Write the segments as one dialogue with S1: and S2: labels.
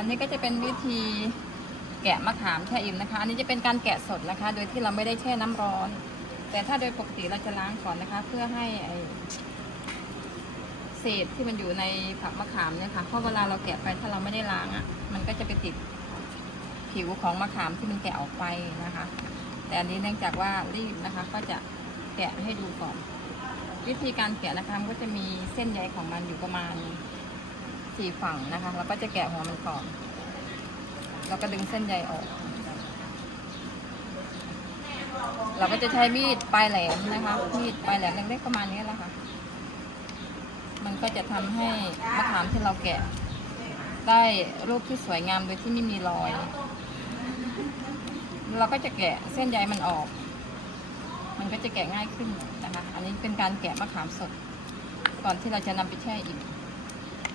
S1: ค่ะนี่ก็จะเป็นวิธีแกะมะขามแช่อิ่มนะคะ อันนี้จะเป็นการแกะสดนะคะ โดยที่เราไม่ได้แช่น้ำร้อน แต่ถ้าโดยปกติเราจะล้างก่อนนะคะ เพื่อให้ไอเศษที่มันอยู่ในผักมะขามเนี่ยค่ะเพราะเวลาเราแกะไปถ้าเราไม่ได้ล้างอะ มันก็จะไปติดผิวของมะขามที่มันแกะออกไปนะคะ แต่อันนี้เนื่องจากว่ารีบนะคะ ก็จะแกะให้ดูก่อน วิธีการแกะนะคะมันก็จะมีเส้นใยของมันอยู่ประมาณ สี่ฝั่งนะคะ แล้วก็จะแกะหัวมันก่อน แล้วก็ดึงเส้นใยออก เราก็จะใช้มีดปลายแหลมนะคะ มีดปลายแหลมเล็กๆประมาณนี้แหละค่ะ มันก็จะทำให้มะขามที่เราแกะ ได้รูปที่สวยงามโดยที่ไม่มีรอย เราก็จะแกะเส้นใยมันออก มันก็จะแกะง่ายขึ้นนะคะ อันนี้เป็นการแกะมะขามสดก่อนที่เราจะนำไปแช่อิ่ม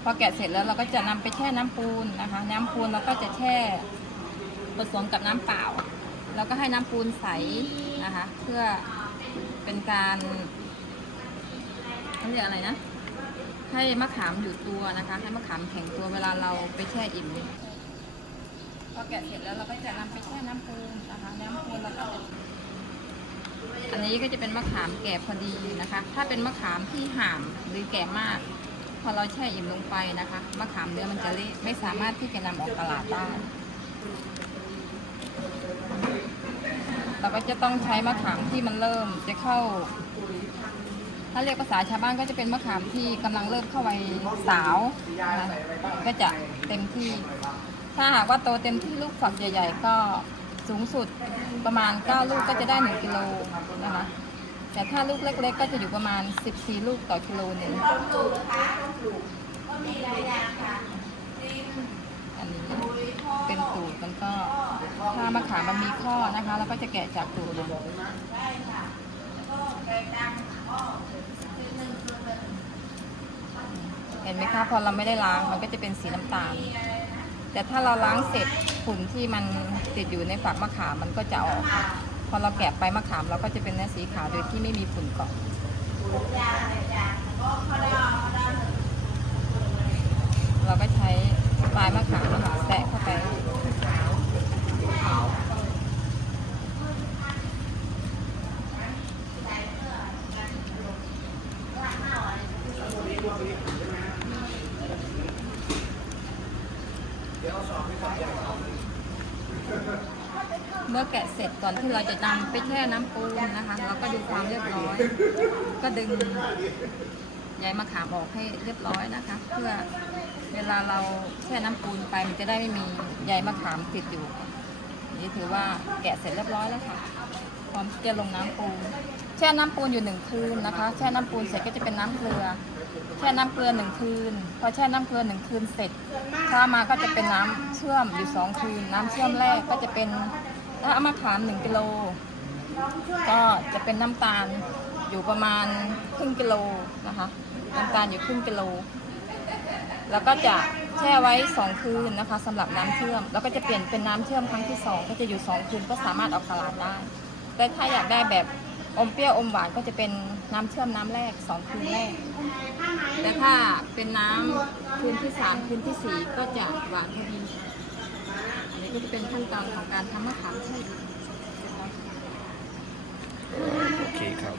S1: พอแกะเสร็จแล้วเราก็จะนำไปแช่น้ำปูนนะคะ น้ำปูนเราก็จะแช่ผสมกับน้ำเปล่า แล้วก็ให้น้ำปูนใสนะคะ เพื่อเป็นการเขาเรียกอะไรนะ ให้มะขามอยู่ตัวนะคะ ให้มะขามแข็งตัวเวลาเราไปแช่อิ่มพอแกะเสร็จแล้วเราก็จะนำไปแช่น้ำปูนนะคะน้ำปูนเราก็จะอันนี้ก็จะเป็นมะขามแก่พอดีนะคะ ถ้าเป็นมะขามที่ห่ามหรือแก่มาก อเราแช่อิ่มลงไปนะคะมะขามเนื้อมันจะเละไม่สามารถที่จะนำออกตลาดได้เราก็จะต้องใช้มะขามที่มันเริ่มจะเข้า ถ้าเรียกภาษาชาวบ้านก็จะเป็นมะขามที่กำลังเริ่มเข้าวัยสาวนะคะก็จะเต็มที่ ถ้าหากว่าโตเต็มที่ลูกฝักใหญ่ ๆ ก็สูงสุดประมาณ 9 ลูกก็จะได้ 1กิโลนะคะ แต่ถ้าลูกเล็ก ๆ ก็จะอยู่ประมาณ 14 ลูกต่อกิโลหนึ่งอันนี้เป็นตูดมันก็ถ้ามะขามมันมีข้อนะคะ แล้วก็จะแกะจากตูดมันเห็นไหมคะพอเราไม่ได้ล้างมันก็จะเป็นสีน้ำตาล แต่ถ้าเราล้างเสร็จฝุ่นที่มันติดอยู่ในฝักมะขามมันก็จะออก พอเราแกะไปมะขามเราก็จะเป็นเนื้อสีขาวโดยที่ไม่มีฝุ่นเกาะเราก็ใช้ปลายมะขามนะคะแตะเข้าไปเเมื่อแกะเสร็จก่อนที่เราจะนำไปแช่น้ำปูนะคะเราก็ดูความเรียบร้อย ก็ดึงใยมะขามออกให้เรียบร้อยนะคะ เพื่อเวลาเราแช่น้ำปูนไปมันจะได้ไม่มีใยมะขามติดอยู่ นี่ถือว่าแกะเสร็จเรียบร้อยแล้วค่ะพร้อมที่จะลงน้ำปูนแช่น้ำปูนอยู่หนึ่งคืนนะคะ แช่น้ำปูนเสร็จก็จะเป็นน้ำเกลือ แช่น้ำเกลือหนึ่งคืน พอแช่น้ำเกลือหนึ่งคืนเสร็จเช้ามาก็จะเป็นน้ำเชื่อมอยู่สองคืน น้ำเชื่อมแรกก็จะเป็น ถ้าเอามาขามหนึ่งกิโล ก็จะเป็นน้ำตาลอยู่ประมาณครึ่งกิโลนะคะ น้ำตาลอยู่ครึ่งกิโล แล้วก็จะแช่ไว้สองคืนนะคะสำหรับน้ำเชื่อม แล้วก็จะเปลี่ยนเป็นน้ำเชื่อมครั้งที่สองก็จะอยู่สองคืนก็สามารถเออกตลาดได้ แต่ถ้าอยากได้แบบอมเปรี้ยวอมหวานก็จะเป็นน้ำเชื่อมน้ำแรกสองคืนแรก แต่ถ้าเป็นน้ำคืนที่สามคืนที่สี่ก็จะหวานพอดี นี่จะเป็นขั้นตอนของการทำมะขามแช่อิ่มเสร็จแล้วค่ะ
S2: โอเคครับ